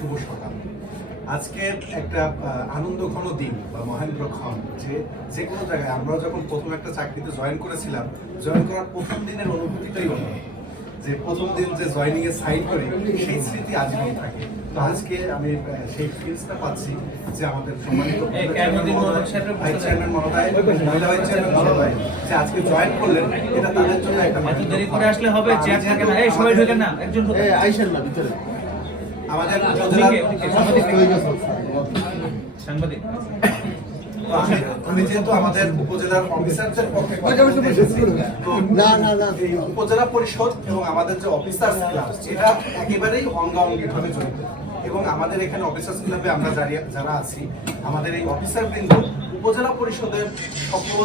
শুভ সকাল। আজকে একটা আহ, আনন্দঘন দিন বা মহেন্দ্রক্ষণ যে যে কোনো জায়গায় আমরা যখন প্রথম একটা চাকরিতে জয়েন করেছিলাম জয়েন করার প্রথম দিনের অনুভূতিটাই অন্য যে প্রথম দিন যে জয়েনিং এ সাইন করে সেই স্মৃতি আজীবন থাকে। তো আজকে আমি সেই ফিলসটা পাচ্ছি যে আমাদের সম্মানিত চেয়ারম্যান মহোদয় মহিলা চেয়ারম্যান মহোদয় যে আজকে জয়েন করলেন এটা তাদের জন্য একটা দেরি করে আসলে হবে? চেয়ার থাকে না। এই সবাই ঢোকেন না একজন আমি- যেহেতু আমাদের উপজেলার অফিসারদের পক্ষে কথা বলতে এসেছি, তো না, না, না। উপজেলা পরিষদ এবং আমাদের যে অফিসার্স ক্লাব এটা একেবারেই অঙ্গাঙ্গি ভাবে জড়িত। এবং আমাদের এখানে অফিসার্স ক্লাবে আমরা যারা- যারা আছি আমাদের এই অফিসার বৃন্দ উপজেলা পরিষদের সকল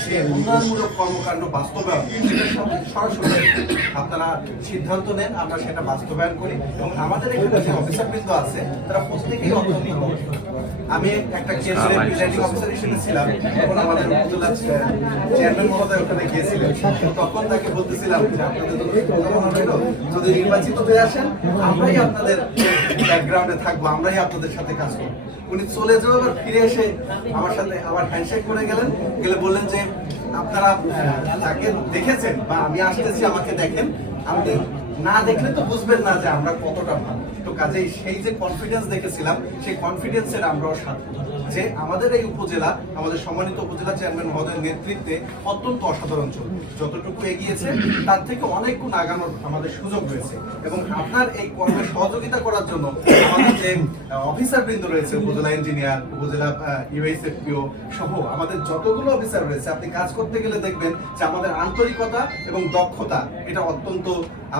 যে উন্নয়নমূলক কর্মকাণ্ড বাস্তবায়ন সরাসরি আপনারা সিদ্ধান্ত নেন আমরা সেটা বাস্তবায়ন করি এবং আমাদের এখানে যে অফিসার বৃন্দ আছে তারা প্রত্যেকেই অত্যন্ত আমি একটা কেসের প্রিজাইডিং অফিসার হিসেবে ছিলাম তখন আমাদের উপজেলা চেয়ারম্যান মহোদয় ওখানে গিয়েছিলেন তখন তাকে বলতেছিলাম যে আপনাদের। যদি নির্বাচিত হয়ে আসেন আমরাই আপনাদের ব্যাকগ্রাউন্ডে থাকব, আমরাই আপনাদের সাথে কাজ করব। উনি চলে যাওয়া আবার ফিরে এসে আমার সাথে আবার হ্যান্ডশেক করে গেলেন, গেলে বললেন যে, আপনারা তাকে দেখেছেন বা আমি আসতেছি, আমাকে দেখেন, আপনি না দেখলে তো বুঝবেন না যে আমরা কতটা ভালো। তো কাজেই সেই যে কনফিডেন্স দেখেছিলাম, সেই কনফিডেন্সের আমরাও সার্থক যে আমাদের এই উপজেলা, আমাদের সম্মানিত উপজেলা চেয়ারম্যান মহোদয়ের নেতৃত্বে অত্যন্ত অসাধারণ চলবে। যতটুকু এগিয়েছে, তার থেকে অনেক গুণ আগানোর আমাদের সুযোগ রয়েছে। এবং আপনার এই কর্মে সহযোগিতা করার জন্য আমাদের যে অফিসার বৃন্দ রয়েছে, উপজেলা ইঞ্জিনিয়ার উপজেলা ইউএসএফপিও সহ আমাদের যতগুলো অফিসার রয়েছে, আপনি কাজ করতে গেলে দেখবেন যে আমাদের আন্তরিকতা এবং দক্ষতা, এটা অত্যন্ত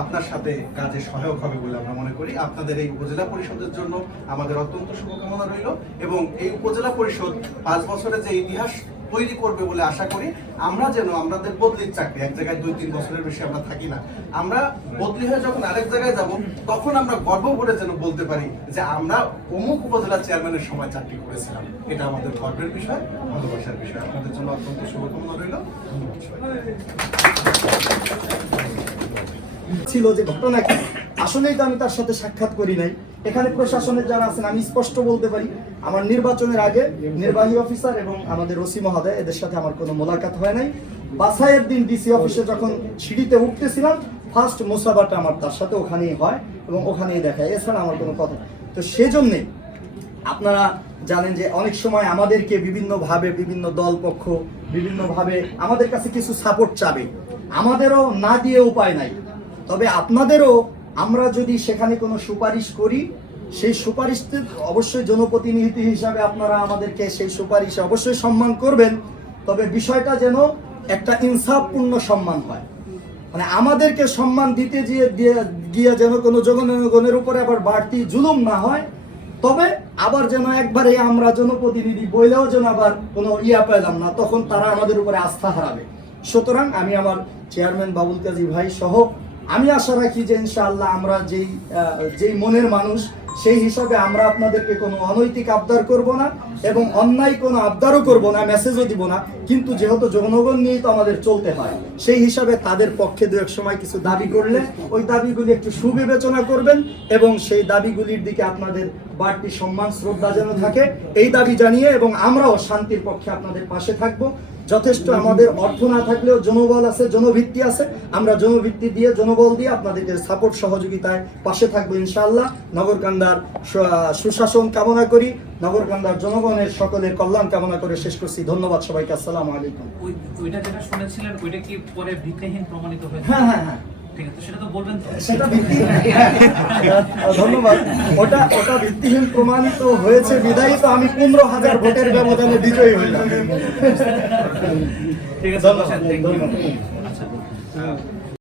আপনার সাথে কাজে সহায়ক হবে বলে আমরা মনে করি। আপনাদের এই উপজেলা পরিষদের জন্য আমাদের অত্যন্ত শুভকামনা রইল এবং এই উপজেলা পরিষদ পাঁচ বছরের যে ইতিহাস তৈরি করবে বলে আশা করি, আমরা যেন আমাদের বদলির চাকরি, এক জায়গায় দুই, তিন বছরের বেশি আমরা থাকি না। আমরা বদলি হয়ে যখন আরেক জায়গায় যাব, তখন আমরা গর্ব করে যেন বলতে পারি যে আমরা অমুক উপজেলা চেয়ারম্যানের সময় চাকরি করেছিলাম। এটা আমাদের গর্বের বিষয়, ভালোবাসার বিষয়। আপনাদের জন্য অত্যন্ত শুভকামনা রইল। ধন্যবাদ। ছিল যে ঘটনা কি? আসলেই তো আমি তার সাথে সাক্ষাৎ করি নাই। এখানে প্রশাসনের যারা আছেন, আমি স্পষ্ট বলতে পারি, আমার নির্বাচনের আগে নির্বাহী অফিসার এবং আমাদের ওসি মহোদয় এদের সাথে আমার কোনো মোলাকাত হয় নাই। বাসাইয়ের দিন ডিসি অফিসে যখন সিঁড়িতে উঠতেছিলাম ফার্স্ট মোসাবাটা আমার তার সাথে ওখানেই হয় এবং ওখানেই দেখায়। এছাড়া আমার কোনো কথা। তো সেজন্যে আপনারা জানেন যে অনেক সময় আমাদেরকে বিভিন্নভাবে বিভিন্ন দল পক্ষ বিভিন্নভাবে আমাদের কাছে কিছু সাপোর্ট চাবে। আমাদেরও না দিয়ে উপায় নাই। তবে আপনাদেরও আমরা যদি সেখানে কোনো সুপারিশ করি, সেই সুপারিশতে অবশ্যই জনপ্রতিনিধি হিসাবে আপনারা আমাদেরকে সেই সুপারিশে অবশ্যই সম্মান করবেন। তবে বিষয়টা যেন একটা ইনসাফপূর্ণ সম্মান হয়। মানে আমাদেরকে সম্মান দিতে গিয়ে গিয়ে যেন কোনো জনগণের উপরে আবার বাড়তি জুলুম না হয়, তবে আবার যেন একবারে আমরা জনপ্রতিনিধি বইলেও যেন আবার কোনো ইয়া পেলাম না, তখন তারা আমাদের উপরে আস্থা হারাবে। সুতরাং আমি আমার চেয়ারম্যান বাবুল কাজী ভাই সহ আমি আশা রাখি যে ইনশাআল্লাহ আমরা যেই যেই মনের মানুষ, সেই হিসাবে আমরা আপনাদেরকে কোনো অনৈতিক আবদার করব না এবং অন্যায় কোনো আবদারও করব না মেসেজও দিব না। কিন্তু যেহেতু জনগণ নিয়েই তো আমাদের চলতে হয়, সেই হিসাবে তাদের পক্ষে দু এক সময় কিছু দাবি করলে ওই দাবিগুলি একটু সুবিবেচনা করবেন এবং সেই দাবিগুলির দিকে আপনাদের বাড়তি সম্মান, শ্রদ্ধা যেন থাকে। এই দাবি জানিয়ে এবং আমরাও শান্তির পক্ষে আপনাদের পাশে থাকব। যথেষ্ট আমাদের অর্থ না থাকলেও জনবল আছে জনভিত্তি আছে। আমরা জনভিত্তি দিয়ে জনবল দিয়ে আপনাদেরকে সাপোর্ট সহযোগিতায় পাশে থাকব ইনশাআল্লাহ। নগরকান্দার সুশাসন কামনা করি। নগরকান্দার জনগণের সকলের কল্যাণ কামনা করে শেষ করছি। ধন্যবাদ সবাইকে। আসসালামু আলাইকুম। ওইটা যেটা শুনেছিলেন ওইটা কি পরে ভিত্তিহীন প্রমাণিত হয়েছে? হ্যাঁ হ্যাঁ হ্যাঁ। ঠিক আছে সেটা তো বলবেন সেটা ভিত্তিহীন। ধন্যবাদ। ওটা ওটা ভিত্তিহীন প্রমাণিত হয়েছে বিদায়ী তো আমি পনেরো হাজার ভোটের ব্যবধানে বিজয়ী হইলাম। ঠিক আছে ধন্যবাদ,